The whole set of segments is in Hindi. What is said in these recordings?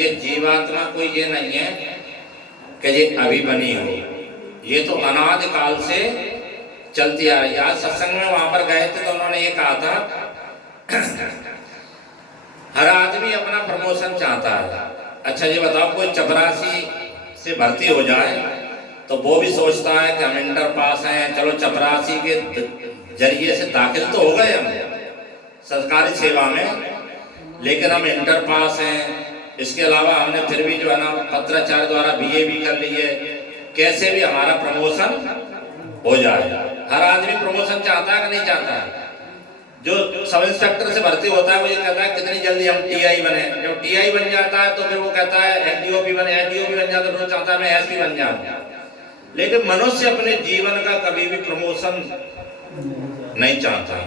ये जीवात्मा कोई ये नहीं है कि ये अभी बनी हो, ये तो अनादि काल से चलती आ रही है। आज सत्संग में वहां पर गए थे तो उन्होंने ये कहा था हर आदमी अपना प्रमोशन चाहता है। अच्छा ये बताओ, कोई चपरासी से भर्ती हो जाए तो वो भी सोचता है कि हम इंटर पास हैं, चलो चपरासी के जरिए से दाखिल तो हो गए हम सरकारी सेवा में, लेकिन हम इंटर पास हैं, इसके अलावा हमने फिर भी जो है ना पत्राचार द्वारा बीए भी कर ली है, कैसे भी हमारा प्रमोशन हो जाए। हर आदमी प्रमोशन चाहता है कि नहीं चाहता है? जो सब इंस्पेक्टर से भर्ती होता है वो ये कहता है कितनी जल्दी हम टीआई बने। जब टीआई बन जाता है तो फिर वो कहता है एसडीओपी बने, एसडीओपी बन जाता है तो चाहता है मैं एसपी बन जाऊं। लेकिन मनुष्य अपने जीवन का कभी भी प्रमोशन नहीं चाहता।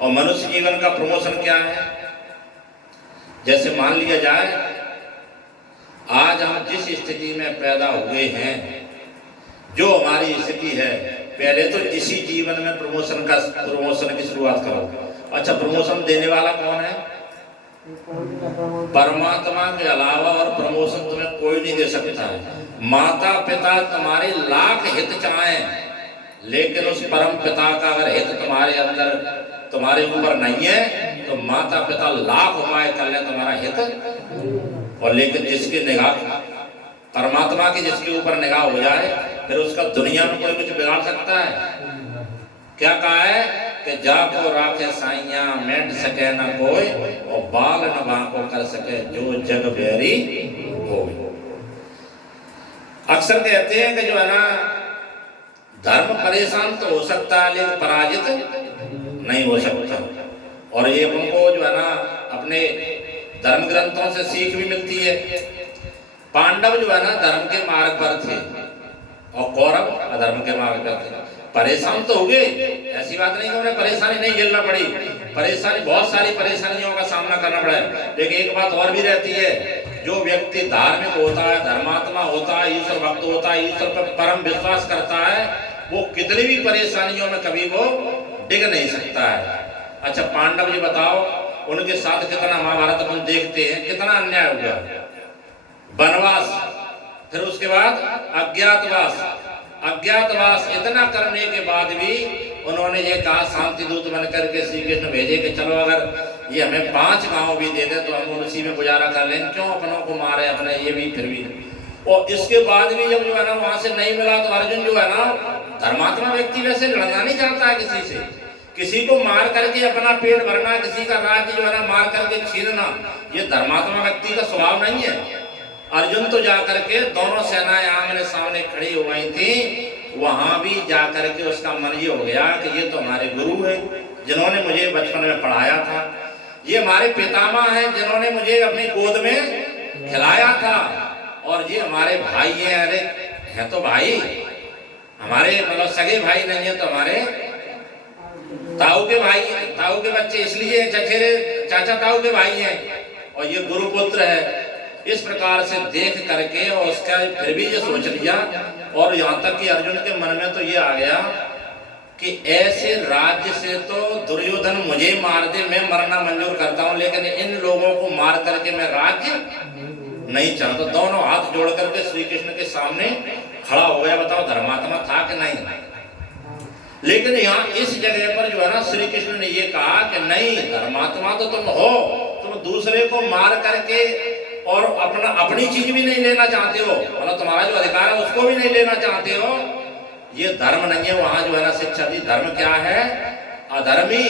और मनुष्य जीवन का प्रमोशन क्या है? जैसे मान लिया जाए आज हम जिस स्थिति में पैदा हुए हैं, जो हमारी स्थिति है, पहले तो इसी जीवन में प्रमोशन की शुरुआत करो। अच्छा, प्रमोशन देने वाला कौन है? परमात्मा के अलावा और प्रमोशन तुम्हें कोई नहीं दे सकता है। माता पिता तुम्हारे लाख हित चाहें, लेकिन उस परम पिता का अगर हित तुम्हारे अंदर तुम्हारे ऊपर नहीं है तो माता पिता लाख उपाय कर ले तुम्हारा हित, और लेकिन जिसकी निगाह परमात्मा की जिसके ऊपर निगाह हो जाए फिर उसका दुनिया में कोई कुछ बिगाड़ सकता है? क्या कहा है कि जाको राखे साइया मेंट सके ना कोई, और बाल न बाको कर सके जो जग बैरी हो। अक्सर कहते हैं कि जो है ना धर्म परेशान तो हो सकता है लेकिन पराजित नहीं हो सकता। और ये उनको जो है ना अपने धर्म ग्रंथों से सीख भी मिलती है। पांडव जो है ना धर्म के मार्ग पर थे और कौरव अधर्म के मार्ग पर थे। परेशान तो हो गए, ऐसी बात नहीं कि उन्हें परेशानी नहीं झेलना पड़ी, परेशानी बहुत सारी परेशानियों का सामना करना पड़ा है। लेकिन एक बात और भी रहती है, जो व्यक्ति धार्मिक होता है, धर्मात्मा होता है, ईश्वर भक्त होता है, ईश्वर पर परम विश्वास करता है, वो कितनी भी परेशानियों में कभी वो डिग नहीं सकता है। अच्छा पांडव जी बताओ, उनके साथ कितना महाभारत अपन देखते हैं, कितना अन्याय हुआ, वनवास, फिर उसके बाद अज्ञातवास, अज्ञातवास इतना करने के बाद भी उन्होंने ये कहा शांति दूत बनकर के श्री कृष्ण भेजे कि चलो अगर ये हमें 5 गांव भी दे दे तो हम उसी में गुजारा कर लें, क्यों अपनों को मारे अपने, ये भी फिर भी। और इसके बाद भी जब जो है ना वहां से नहीं मिला तो अर्जुन जो है ना धर्मात्मा व्यक्ति वैसे लड़ना नहीं चाहता है किसी से, किसी को मार करके अपना पेट भरना, किसी का राज्य जो है ना मार करके छीनना, ये धर्मात्मा व्यक्ति का स्वभाव नहीं है। अर्जुन तो जाकर के दोनों सेनाएं आमने सामने खड़ी हो गई थी, वहां भी जाकर के उसका मन ये हो गया कि ये तो हमारे गुरु है जिन्होंने मुझे बचपन में पढ़ाया था, ये हमारे पितामह हैं जिन्होंने मुझे अपनी गोद में खिलाया था, और ये हमारे भाई हैं। अरे है तो भाई हमारे, मतलब सगे भाई नहीं है तो हमारे ताऊ के भाई, ताऊ के बच्चे इसलिए चचेरे चाचा ताऊ के भाई हैं, और ये गुरुपुत्र है। इस प्रकार से देख करके और उसका फिर भी ये सोच लिया, और यहाँ तक कि अर्जुन के मन में तो ये आ गया कि ऐसे राज्य से तो दुर्योधन मुझे मार दे, मैं मरना मंजूर करता हूँ, लेकिन इन लोगों को मार करके मैं राज्य नहीं चाहता। तो दोनों हाथ जोड़ करके श्री कृष्ण के सामने खड़ा हो गया। बताओ धर्मात्मा था कि नहीं? लेकिन यहाँ इस जगह पर जो है ना श्री कृष्ण ने ये कहा कि नहीं, धर्मात्मा तो तुम हो, तुम दूसरे को मार करके और अपनी चीज भी नहीं लेना चाहते हो, मतलब तुम्हारा जो अधिकार है उसको भी नहीं लेना चाहते हो, ये धर्म नहीं है। वहां जो है ना शिक्षा दी, धर्म क्या है? अधर्मी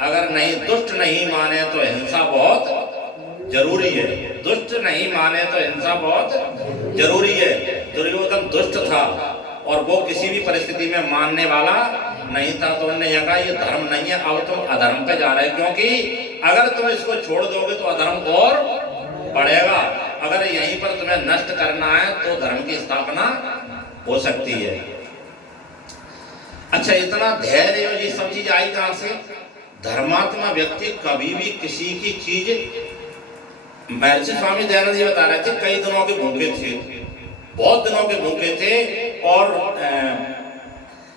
अगर नहीं, दुष्ट नहीं माने तो हिंसा बहुत जरूरी है, दुष्ट नहीं माने तो हिंसा बहुत जरूरी है। दुर्योधन दुष्ट था और वो किसी भी परिस्थिति में मानने वाला नहीं था, तो उन्होंने यह कहा ये धर्म नहीं है, अब तुम अधर्म पे जा रहे हो, क्योंकि अगर तुम इसको छोड़ दोगे तो अधर्म और बढ़ेगा। अगर यहीं पर तुम्हें नष्ट करना है तो धर्म की स्थापना हो सकती है। अच्छा इतना धैर्य और ये सब चीज आई कहां से? धर्मात्मा व्यक्ति कभी भी किसी की चीज, महर्षि स्वामी दयानंद जी बता रहे थे कई दिनों के भूखे थे, बहुत दिनों के भूखे थे, और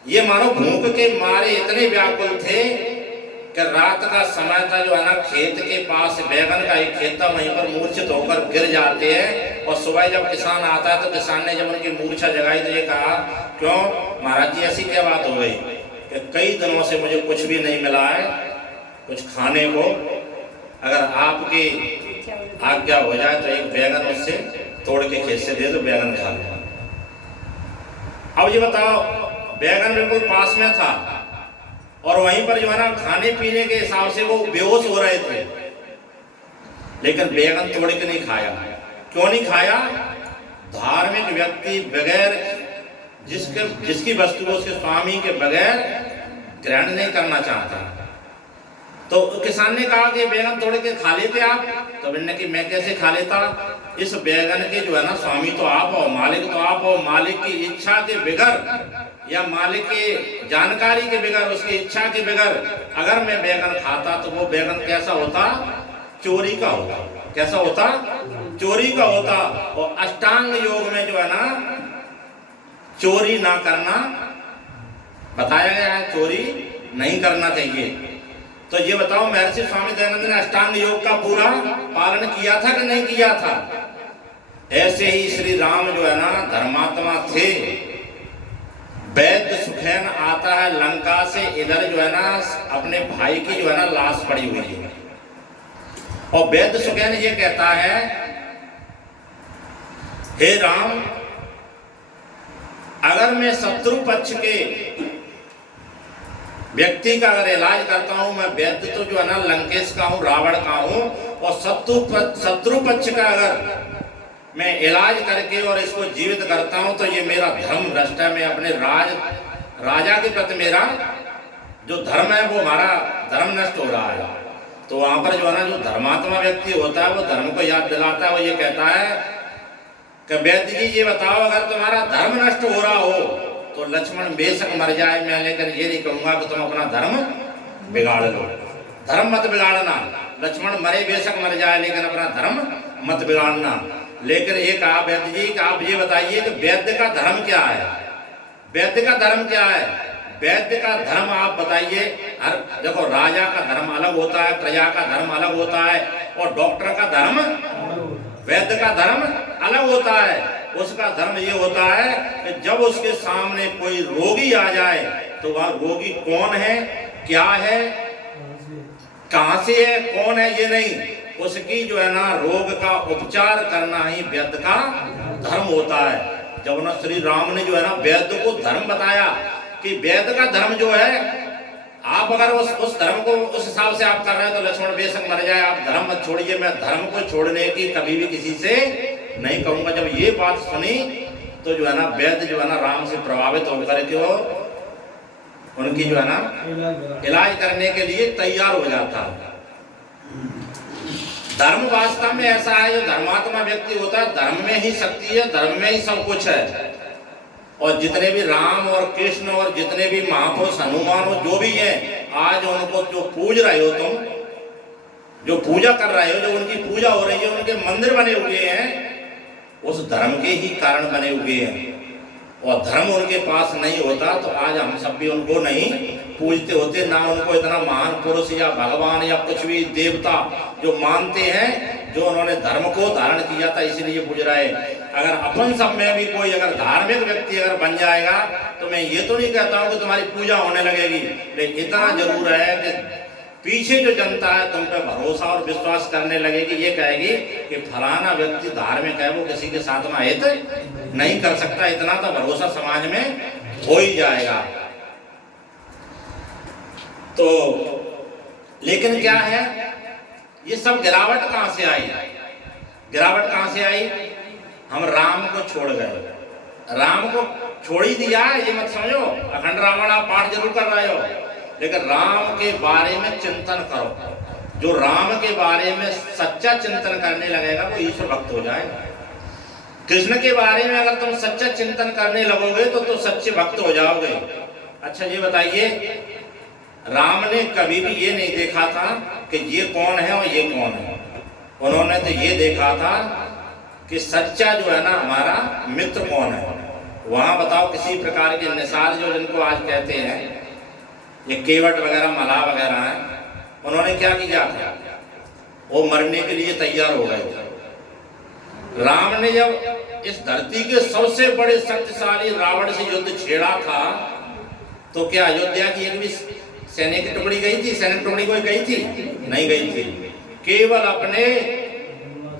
ये मानो भूख के मारे इतने व्याकुल थे कि कि रात का समय था, जो है ना खेत के पास बैगन का एक खेत था, वहीं पर मूर्छित होकर गिर जाते हैं। और सुबह जब किसान आता है तो किसान ने जब उनकी मूर्छा जगाई तो ये कहा, क्यों महाराज जी ऐसी क्या बात हो गई कि कई दिनों से मुझे कुछ भी नहीं मिला है कुछ खाने को, अगर आपकी आज्ञा हो जाए तो एक बैगन उससे तोड़ के खेत से दे दो, बैगन खा ले। अब ये बताओ, बैगन बिल्कुल पास में था और वहीं पर जो है ना खाने पीने के हिसाब से वो बेहोश हो रहे थे, लेकिन बैगन तोड़ के नहीं खाया। क्यों नहीं खाया? धार्मिक व्यक्ति बगैर जिसकी वस्तु को उसके स्वामी के बगैर ग्रहण नहीं करना चाहता। तो किसान ने कहा कि बैगन तोड़ के खा लेते आप, तो मैंने कि मैं कैसे खा लेता, इस बैगन के जो है ना स्वामी तो आप हो, मालिक तो आप हो, मालिक की इच्छा के बगैर या मालिक के जानकारी के बगैर, उसकी इच्छा के बगैर अगर मैं बैगन खाता तो वो बैगन कैसा होता? चोरी का होता। कैसा होता? चोरी का होता। और अष्टांग योग में जो है ना चोरी ना करना बताया गया है, चोरी नहीं करना चाहिए। तो ये बताओ, महर्षि स्वामी दयानंद ने अष्टांग योग का पूरा पालन किया था कि नहीं किया था? ऐसे ही श्री राम जो है ना धर्मात्मा थे। वैद्य सुखैन आता है लंका से, इधर जो है ना अपने भाई की जो है ना लाश पड़ी हुई है, और वैद्य सुखैन ये कहता है, हे राम, अगर मैं शत्रु पक्ष के व्यक्ति का अगर इलाज करता हूं, मैं वैद्य तो जो है ना लंकेश का हूं, रावण का हूं, और शत्रु पक्ष का अगर मैं इलाज करके और इसको जीवित करता हूं तो ये मेरा धर्म भ्रष्ट है। मैं अपने राजा के प्रति मेरा जो धर्म है वो हमारा धर्म नष्ट हो रहा है। तो वहां पर जो है ना जो धर्मात्मा व्यक्ति होता है वो धर्म को याद दिलाता है। वो ये कहता है कि वैद्य जी ये बताओ, अगर तुम्हारा धर्म नष्ट हो रहा हो तो लक्ष्मण बेशक मर जाए, मैं लेकर ये नहीं कहूंगा कि तुम अपना धर्म बिगाड़ लो। धर्म मत बिगाड़ना। लक्ष्मण मरे बेशक मर जाए, लेकिन अपना धर्म मत बिगाड़ना। लेकिन एक आप वैद्य जी कि आप ये बताइए कि वैद्य का धर्म क्या है? वैद्य का धर्म क्या है? वैद्य का धर्म आप बताइए। हर देखो, राजा का धर्म अलग होता है, प्रजा का धर्म अलग होता है, और डॉक्टर का धर्म, वैद्य का धर्म अलग होता है। उसका धर्म ये होता है कि जब उसके सामने कोई रोगी आ जाए तो वह रोगी कौन है, क्या है, कहां से है, कौन है, ये नहीं, उसकी जो है ना रोग का उपचार करना ही वैद्य का धर्म होता है। जब ना श्री राम ने जो है ना वैद्य को धर्म बताया कि वैद्य का धर्म जो है, आप अगर उस धर्म को उस हिसाब से आप कर रहे हैं तो लक्ष्मण बेशक मर जाए, आप धर्म मत छोड़िए। मैं धर्म को छोड़ने की कभी भी किसी से नहीं कहूंगा। जब ये बात सुनी तो जो है ना वैद्य जो है ना राम से प्रभावित होकर के उनकी जो है ना इलाज करने के लिए तैयार हो जाता है। धर्म वास्तव में ऐसा है, जो धर्मात्मा व्यक्ति होता है धर्म में ही शक्ति है, धर्म में ही सब कुछ है। और जितने भी राम और कृष्ण और जितने भी महापुरुष हनुमान हो, जो भी हैं, आज उनको जो पूज रहे हो तुम, जो पूजा कर रहे हो, जो उनकी पूजा हो रही है, उनके मंदिर बने हुए हैं, उस धर्म के ही कारण बने हुए हैं। और धर्म उनके पास नहीं होता तो आज हम सब भी उनको नहीं पूजते होते, ना उनको इतना महान पुरुष या भगवान या कुछ भी देवता जो मानते हैं, जो उन्होंने धर्म को धारण किया था इसलिए पूज रहे। अगर अपन सब में भी कोई अगर धार्मिक व्यक्ति अगर बन जाएगा तो मैं ये तो नहीं कहता हूँ कि तुम्हारी पूजा होने लगेगी, लेकिन इतना जरूर है कि पीछे जो जनता है तुम पे भरोसा और विश्वास करने लगेगी। ये कहेगी कि फलाना व्यक्ति धार्मिक है, वो किसी के साथ में हित नहीं कर सकता, इतना तो भरोसा समाज में हो ही जाएगा। तो लेकिन क्या है, ये सब गिरावट कहां से आई? गिरावट कहां से आई? हम राम को छोड़ गए। राम को छोड़ ही दिया, ये मत समझो अखंड रामायण आप पाठ जरूर कर रहे हो, लेकिन राम के बारे में चिंतन करो। जो राम के बारे में सच्चा चिंतन करने लगेगा वो ईश्वर भक्त हो जाएगा। कृष्ण के बारे में अगर तुम सच्चा चिंतन करने लगोगे तो तुम सच्चे भक्त हो जाओगे। अच्छा ये बताइए, राम ने कभी भी ये नहीं देखा था कि ये कौन है और ये कौन है। उन्होंने तो ये देखा था कि सच्चा जो है ना हमारा मित्र कौन है। वहां बताओ किसी प्रकार के निषाद जो जिनको आज कहते हैं, ये केवट वगैरह मलाह वगैरह हैं, उन्होंने क्या किया था, वो मरने के लिए तैयार हो गए थे। राम ने जब इस धरती के सबसे बड़े शक्तिशाली रावण से युद्ध छेड़ा था, तो क्या अयोध्या की एक भी सैनिक की टुकड़ी गई थी? सैनिक टुकड़ी कोई गई थी? नहीं गई थी। केवल अपने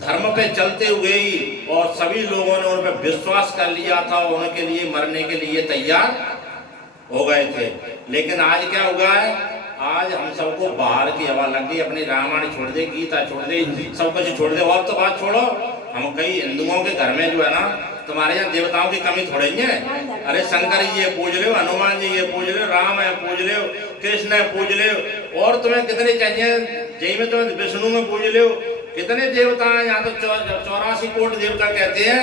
धर्म पे चलते हुए ही, और सभी लोगों ने उन पर विश्वास कर लिया था, उनके लिए मरने के लिए तैयार हो गए थे। लेकिन आज क्या हुआ है, आज हम सबको बाहर की हवा लग गई, अपनी रामायण छोड़ दे, गीता छोड़ दे, सब कुछ छोड़ दे। और तो बात छोड़ो, हम कई हिंदुओं के घर में जो है ना, तुम्हारे यहाँ देवताओं की कमी थोड़ी है। अरे शंकर जी ये पूज रहे हो, हनुमान जी ये पूज रहे हो, राम है पूज रहे हो, कृष्ण है पूज रहे हो, और तुम्हें कितने चाहिए, जय में तुम्हें विष्णु में पूज रहे हो, कितने देवता हैं यहाँ तो 84 कोटि देवता कहते हैं।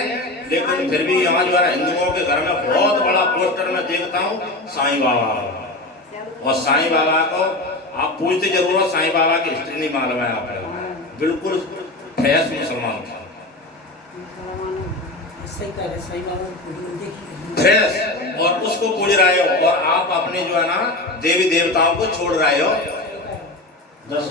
लेकिन फिर भी यहाँ जो है हिंदुओं के घर में बहुत बड़ा पोस्टर में देखता हूँ साईं बाबा, और साईं बाबा को आप पूछते जरूर हो, साईं बाबा की हिस्ट्री नहीं मालूम है आपको, बिल्कुल फ्रेश मुसलमान था, फ्रेश, और उसको पूज रहे हो, और आप अपने जो है ना देवी देवताओं को छोड़ रहे हो। 10